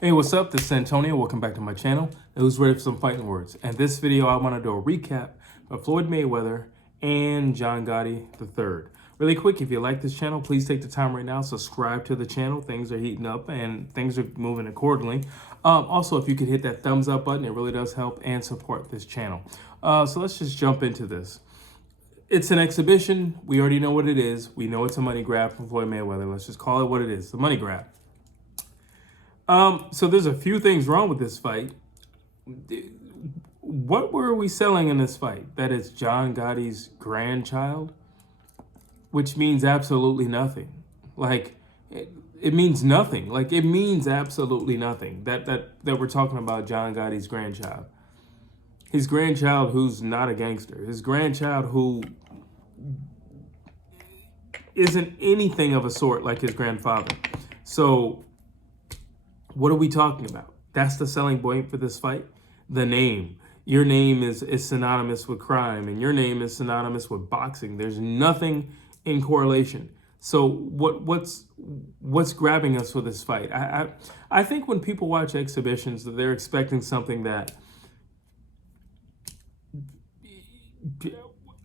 Hey, what's up? This is Antonio. Welcome back to my channel. Who's ready for some fighting words? And this video, I want to do a recap of Floyd Mayweather and John Gotti III. Really quick, if you like this channel, please take the time right now, subscribe to the channel. Things are heating up and things are moving accordingly. Also, if you could hit that thumbs up button, it really does help and support this channel. So let's just jump into this. It's an exhibition. We already know what it is. We know it's a money grab from Floyd Mayweather. Let's just call it what it is, the money grab. So there's a few things wrong with this fight. What were we selling in this fight? That it's John Gotti's grandchild, which means absolutely nothing. Like it means nothing. Like it means absolutely nothing that we're talking about John Gotti's grandchild. His grandchild who's not a gangster. His grandchild who isn't anything of a sort like his grandfather. So what are we talking about? That's the selling point for this fight. The name. Your name is synonymous with crime, and your name is synonymous with boxing. There's nothing in correlation. So what's grabbing us for this fight? I think when people watch exhibitions, that they're expecting something that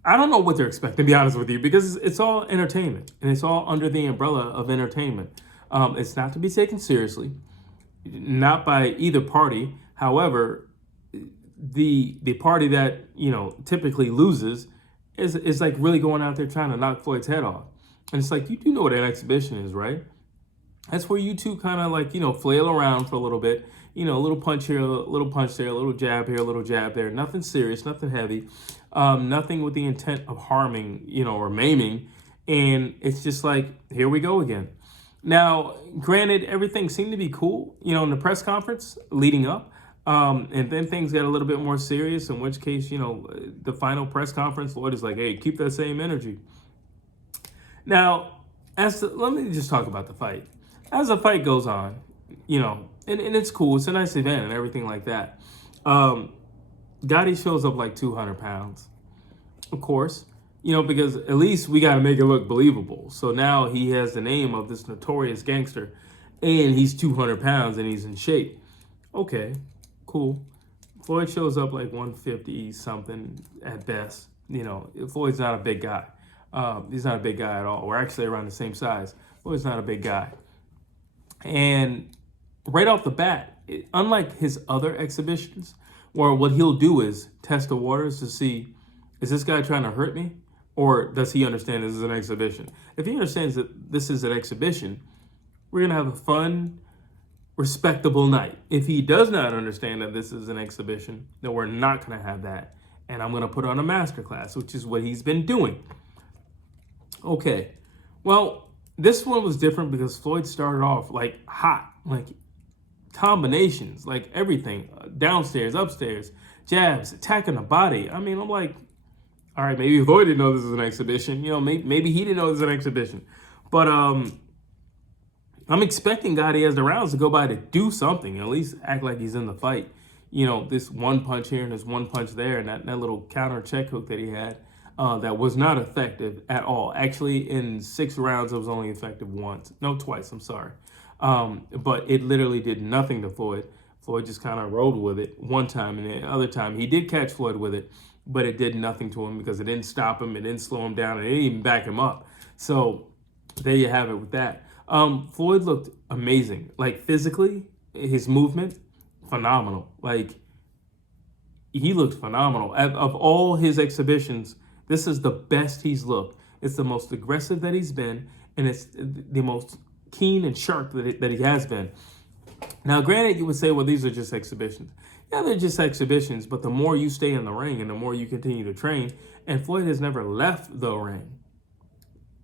I don't know what they're expecting, to be honest with you, because it's all entertainment, and it's all under the umbrella of entertainment. It's not to be taken seriously. Not by either party. However, the party that, you know, typically loses is like really going out there trying to knock Floyd's head off. And it's like, you do know what an exhibition is, right? That's where you two kind of like, you know, flail around for a little bit. You know, a little punch here, a little punch there, a little jab here, a little jab there. Nothing serious, nothing heavy. Nothing with the intent of harming, you know, or maiming. And it's just like, here we go again. Now, granted, everything seemed to be cool, you know, in the press conference leading up. And then things got a little bit more serious, in which case, you know, the final press conference, Floyd is like, hey, keep that same energy. Now, let me just talk about the fight. As the fight goes on, you know, and it's cool. It's a nice event and everything like that. Gotti shows up like 200 pounds, of course. You know, because at least we got to make it look believable. So now he has the name of this notorious gangster, and he's 200 pounds and he's in shape. Okay, cool. Floyd shows up like 150 something at best. You know, Floyd's not a big guy. He's not a big guy at all. We're actually around the same size. Floyd's not a big guy. And right off the bat, unlike his other exhibitions, where what he'll do is test the waters to see, is this guy trying to hurt me? Or does he understand this is an exhibition? If he understands that this is an exhibition, we're going to have a fun, respectable night. If he does not understand that this is an exhibition, then we're not going to have that. And I'm going to put on a masterclass, which is what he's been doing. Okay. Well, this one was different because Floyd started off like hot, like combinations, like everything, downstairs, upstairs, jabs, attacking the body. I mean, I'm like, all right, maybe Floyd didn't know this was an exhibition. You know, maybe he didn't know this was an exhibition. But I'm expecting Gotti as the rounds to go by to do something, at least act like he's in the fight. You know, this one punch here and this one punch there, and that little counter check hook that he had that was not effective at all. Actually, in 6 rounds, it was only effective once. No, twice, I'm sorry. But it literally did nothing to Floyd. Floyd just kind of rolled with it one time, and the other time he did catch Floyd with it, but it did nothing to him because it didn't stop him, it didn't slow him down, and it didn't even back him up. So there you have it with that. Floyd looked amazing. Like physically, his movement, phenomenal. Like he looked phenomenal. Of all his exhibitions, this is the best he's looked. It's the most aggressive that he's been, and it's the most keen and sharp that he has been. Now, granted, you would say, well, these are just exhibitions. Yeah, they're just exhibitions, but the more you stay in the ring and the more you continue to train, and Floyd has never left the ring.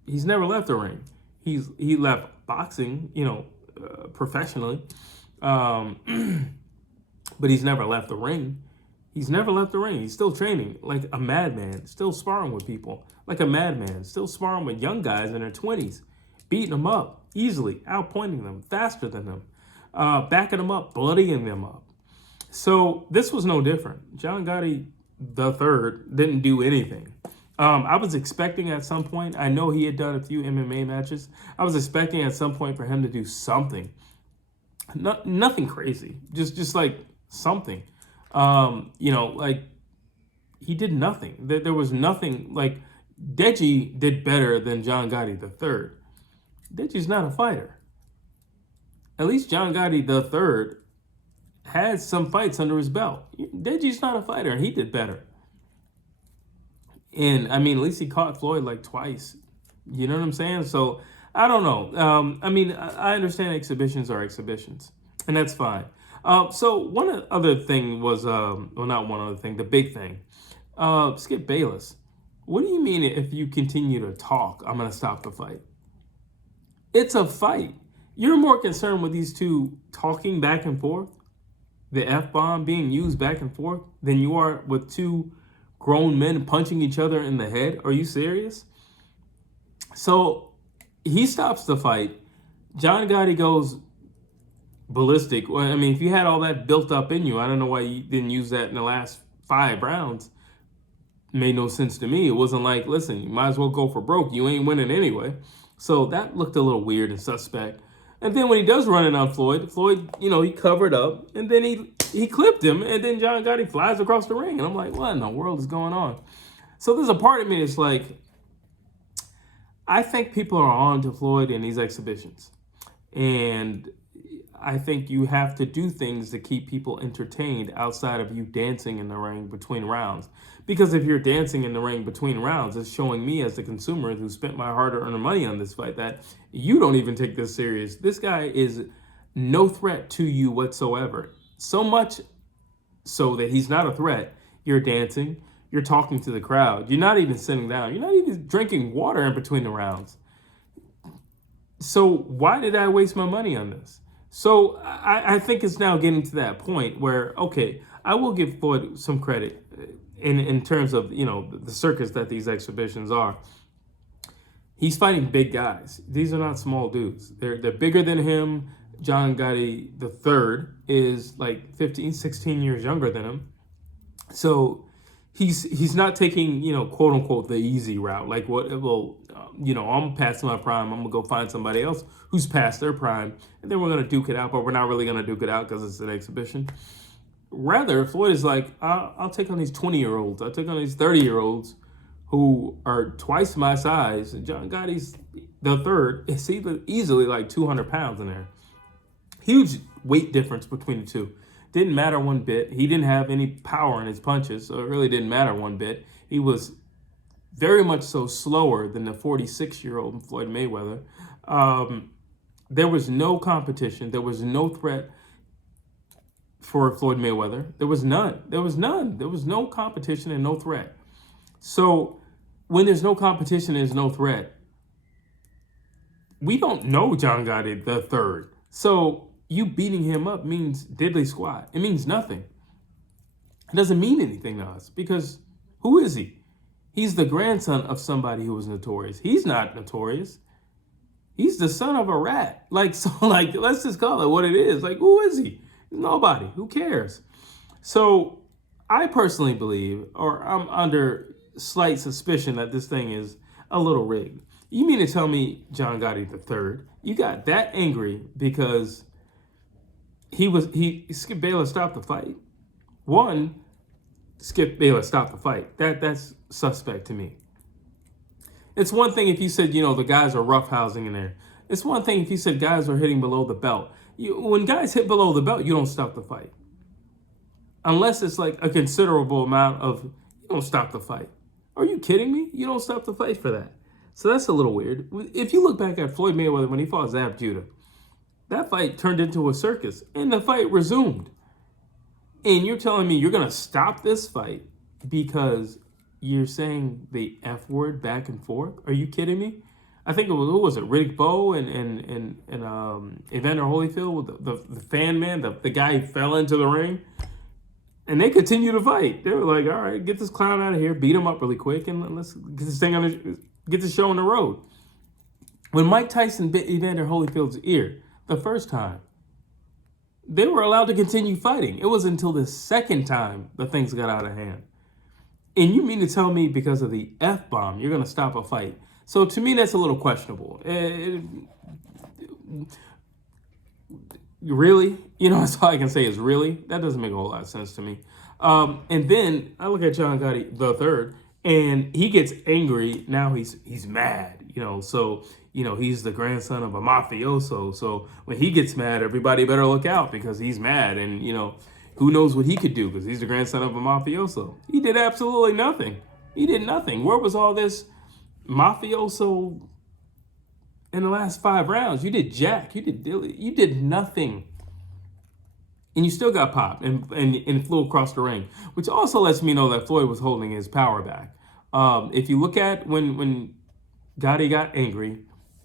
He's never left the ring. He left boxing, you know, professionally, but he's never left the ring. He's never left the ring. He's still training like a madman, still sparring with people like a madman, still sparring with young guys in their 20s, beating them up easily, outpointing them, faster than them, backing them up, bloodying them up. So this was no different. John Gotti III didn't do anything. I was expecting at some point, I know he had done a few MMA matches. I was expecting at some point for him to do something. Nothing crazy. Just like something. Like he did nothing. There was nothing. Like Deji did better than John Gotti the third. Deji's not a fighter. At least John Gotti the third had some fights under his belt. Deji's not a fighter, and he did better. And I mean, at least he caught Floyd like twice. You know what I'm saying? So I don't know. I understand exhibitions are exhibitions, and that's fine. So one other thing was, not one other thing, the big thing. Skip Bayless. What do you mean if you continue to talk, I'm going to stop the fight? It's a fight. You're more concerned with these two talking back and forth, the F-bomb being used back and forth, than you are with two grown men punching each other in the head. Are you serious? So he stops the fight. John Gotti goes ballistic. Well, I mean, if you had all that built up in you, I don't know why you didn't use that in the last 5 rounds. Made no sense to me. It wasn't like, listen, you might as well go for broke. You ain't winning anyway. So that looked a little weird and suspect. And then when he does run it on Floyd, he covered up, and then he clipped him, and then John Gotti flies across the ring. And I'm like, what in the world is going on? So there's a part of me that's like, I think people are on to Floyd in these exhibitions. And I think you have to do things to keep people entertained outside of you dancing in the ring between rounds. Because if you're dancing in the ring between rounds, it's showing me as the consumer who spent my hard-earned money on this fight that you don't even take this serious. This guy is no threat to you whatsoever. So much so that he's not a threat. You're dancing. You're talking to the crowd. You're not even sitting down. You're not even drinking water in between the rounds. So why did I waste my money on this? So I think it's now getting to that point where, okay, I will give Floyd some credit in terms of, the circus that these exhibitions are. He's fighting big guys. These are not small dudes. They're bigger than him. John Gotti the third is like 15, 16 years younger than him. So he's not taking, quote unquote, the easy route. Like, I'm past my prime. I'm going to go find somebody else who's past their prime. And then we're going to duke it out, but we're not really going to duke it out because it's an exhibition. Rather, Floyd is like, I'll take on these 20-year-olds. I'll take on these 30-year-olds who are twice my size. And John Gotti's the third. It's easily like 200 pounds in there. Huge weight difference between the two. Didn't matter one bit. He didn't have any power in his punches, so it really didn't matter one bit. He was very much so slower than the 46-year-old Floyd Mayweather. There was no competition. There was no threat for Floyd Mayweather. There was none. There was no competition and no threat. So when there's no competition, there's no threat. We don't know John Gotti the third. So you beating him up means diddly squat. It means nothing. It doesn't mean anything to us because who is he? He's the grandson of somebody who was notorious. He's not notorious. He's the son of a rat. Let's just call it what it is. Like, who is he? Nobody. Who cares? So I personally believe, or I'm under slight suspicion that this thing is a little rigged. You mean to tell me John Gotti the third, you got that angry because Skip Bayless stopped the fight? One, Skip Bayless stopped the fight. That's suspect to me. It's one thing if you said, the guys are roughhousing in there. It's one thing if you said guys are hitting below the belt. When guys hit below the belt, you don't stop the fight. Unless it's like a considerable amount of, you don't stop the fight. Are you kidding me? You don't stop the fight for that. So that's a little weird. If you look back at Floyd Mayweather when he fought Zab Judah, that fight turned into a circus and the fight resumed. And you're telling me you're going to stop this fight because you're saying the F word back and forth? Are you kidding me? I think it was, who was it? Riddick Bowe and Evander Holyfield, the fan man, the guy who fell into the ring. And they continued to fight. They were like, all right, get this clown out of here, beat him up really quick, and let's get this thing get the show on the road. When Mike Tyson bit Evander Holyfield's ear the first time, they were allowed to continue fighting. It was until the second time the things got out of hand. And you mean to tell me because of the F-bomb, you're going to stop a fight? So to me, that's a little questionable. Really? That's all I can say is really. That doesn't make a whole lot of sense to me. And then I look at John Gotti the third, and he gets angry. Now he's mad. So he's the grandson of a mafioso. So when he gets mad, everybody better look out because he's mad, and who knows what he could do because he's the grandson of a mafioso. He did absolutely nothing. He did nothing. Where was all this mafioso in the last 5 rounds? You did jack. You did dilly. You did nothing. And you still got popped and flew across the ring, which also lets me know that Floyd was holding his power back. If you look at when Gotti got angry,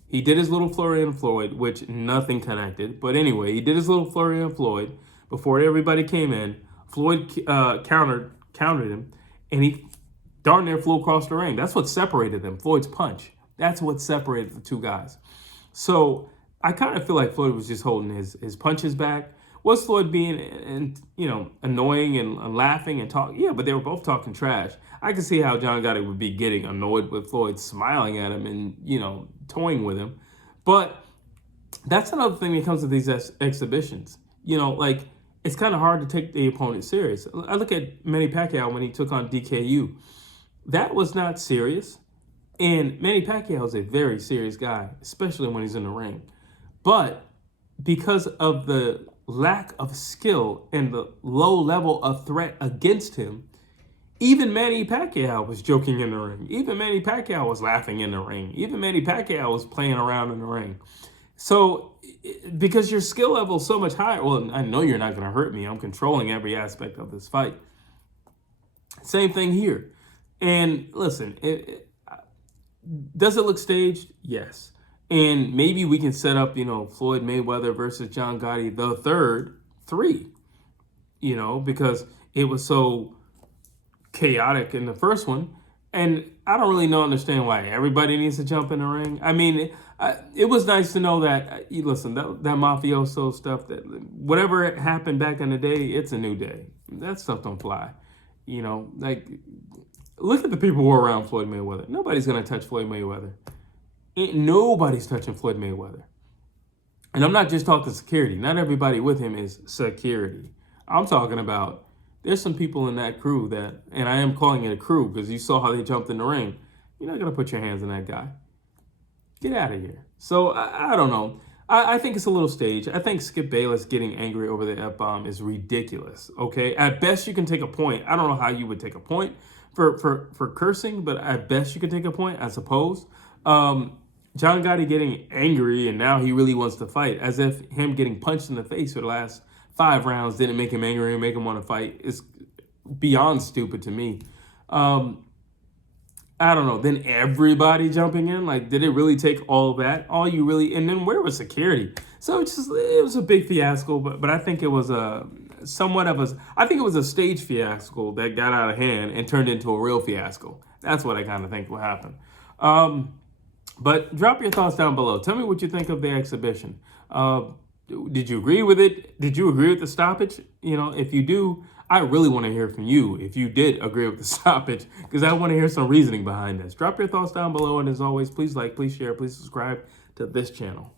he did his little flurry on Floyd, which nothing connected. But anyway, he did his little flurry on Floyd before everybody came in. Floyd countered him, and he darn near flew across the ring. That's what separated them, Floyd's punch. That's what separated the two guys. So I kind of feel like Floyd was just holding his punches back. Was Floyd being annoying and laughing and talking? Yeah, but they were both talking trash. I can see how John Gotti would be getting annoyed with Floyd smiling at him and toying with him. But that's another thing that comes with these exhibitions. It's kind of hard to take the opponent serious. I look at Manny Pacquiao when he took on DKU. That was not serious. And Manny Pacquiao is a very serious guy, especially when he's in the ring. But because of the lack of skill and the low level of threat against him, even Manny Pacquiao was joking in the ring. Even Manny Pacquiao was laughing in the ring. Even Manny Pacquiao was playing around in the ring. So because your skill level is so much higher, well, I know you're not going to hurt me. I'm controlling every aspect of this fight. Same thing here. And listen, does it look staged? Yes. And maybe we can set up, Floyd Mayweather versus John Gotti the third 3, because it was so chaotic in the first one. And I don't really understand why everybody needs to jump in the ring. I mean, it was nice to know that, listen, that mafioso stuff, that whatever happened back in the day, it's a new day. That stuff don't fly. Look at the people who are around Floyd Mayweather. Nobody's going to touch Floyd Mayweather. Nobody's touching Floyd Mayweather. And I'm not just talking security. Not everybody with him is security. I'm talking about there's some people in that crew that, and I am calling it a crew because you saw how they jumped in the ring. You're not going to put your hands on that guy. Get out of here. So I don't know. I think it's a little staged. I think Skip Bayless getting angry over the F-bomb is ridiculous. Okay, at best you can take a point. I don't know how you would take a point for cursing, but at best you can take a point, I suppose. John Gotti getting angry and now he really wants to fight, as if him getting punched in the face for the last 5 rounds didn't make him angry and make him want to fight. It's beyond stupid to me. I don't know. Then everybody jumping in, did it really take all of that? And then where was security? So it was a big fiasco, but I think it was I think it was a stage fiasco that got out of hand and turned into a real fiasco. That's what I kind of think will happen. But drop your thoughts down below. Tell me what you think of the exhibition. Did you agree with it? Did you agree with the stoppage? If you do, I really want to hear from you if you did agree with the stoppage, because I want to hear some reasoning behind this. Drop your thoughts down below. And as always, please like, please share, please subscribe to this channel.